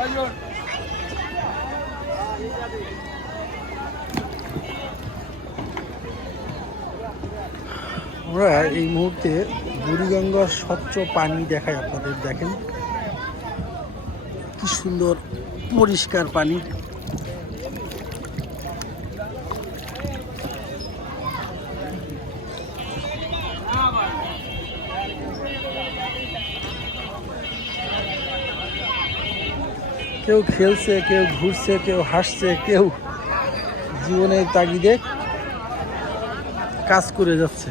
আমরা এই মুহূর্তে বুড়িগঙ্গার স্বচ্ছ পানি দেখাই আপনাদের। দেখেন কি সুন্দর পরিষ্কার পানি। কেউ খেলছে, কেউ ঘুরছে, কেউ হাসছে, কেউ জীবনের তাগিদে কাজ করে যাচ্ছে।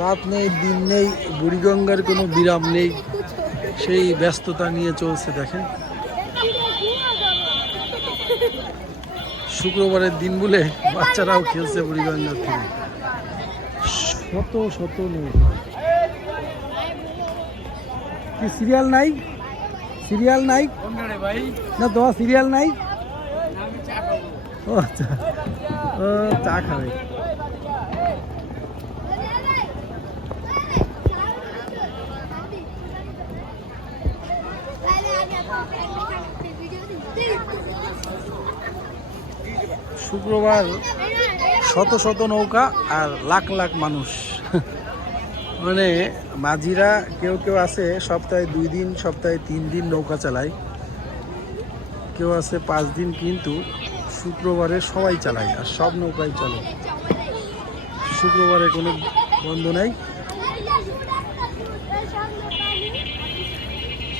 রাত নেই, দিন নেই, বুড়িগঙ্গার কোনো বিরাম নেই, সেই ব্যস্ততা নিয়ে চলছে। দেখেন শুক্রবারের দিন বলে বাচ্চারাও খেলছে বুড়িগঙ্গার থেকে। শত শত নৌকা। কি সিরিয়াল নাই? সিরিয়াল নাই না? তোমার সিরিয়াল নাই? ও আচ্ছা, ও চা খাবে। শুক্রবার শত শত নৌকা আর লাখ লাখ মানুষ। মানে মাঝিরা কেউ কেউ আছে সপ্তাহে 2 দিন, সপ্তাহে 3 দিন নৌকা চালায়, কেউ আছে 5 দিন, কিন্তু শুক্রবারে সবাই চালায় আর সব নৌকায় চলে। শুক্রবারে কোনো বন্ধ নাই।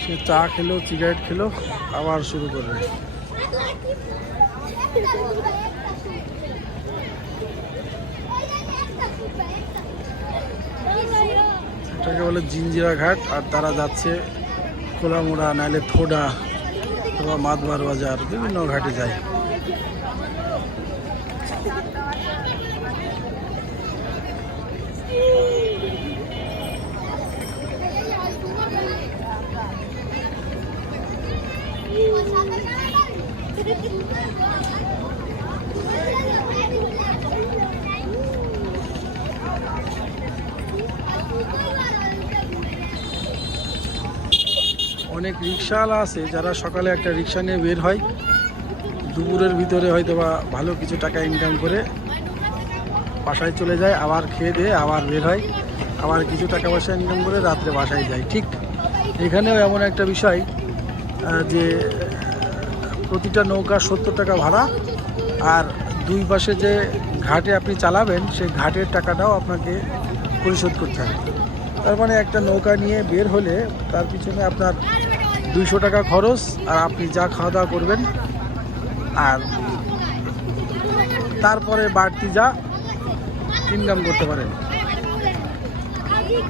সে চা খেলো, সিগারেট খেলো, আবার শুরু করবে। এটাকে বলে জিঞ্জিরা ঘাট, আর তারা যাচ্ছে খোলামোড়া, নাইলে থোডা অথবা মাদবার বাজার, বিভিন্ন ঘাটে যায়। অনেক রিক্সাওয়ালা আছে যারা সকালে একটা রিক্সা নিয়ে বের হয়, দুপুরের ভিতরে হয়তো বা ভালো কিছু টাকা ইনকাম করে বাসায় চলে যায়, আবার খেয়ে দিয়ে আবার বের হয়, আবার কিছু টাকা পয়সা ইনকাম করে রাত্রে বাসায় যায়। ঠিক এখানেও এমন একটা বিষয় যে প্রতিটা নৌকা 70 টাকা ভাড়া, আর 2 পাশে যে ঘাটে আপনি চালাবেন সেই ঘাটের টাকাটাও আপনাকে পরিশোধ করতে হবে। তার মানে একটা নৌকা নিয়ে বের হলে তার পিছনে আপনার 200 টাকা খরচ, আর আপনি যা খাওয়া দাওয়া করবেন, আর তারপরে বাড়তি যা ইনকাম করতে পারেন।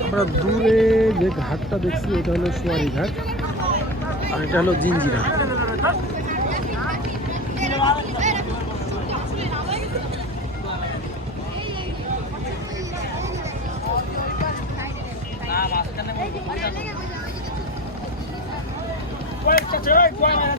আমরা দূরে যে ঘাটটা দেখছি এটা হলো সোয়ারি ঘাট, আর এটা হলো জিঞ্জিরা।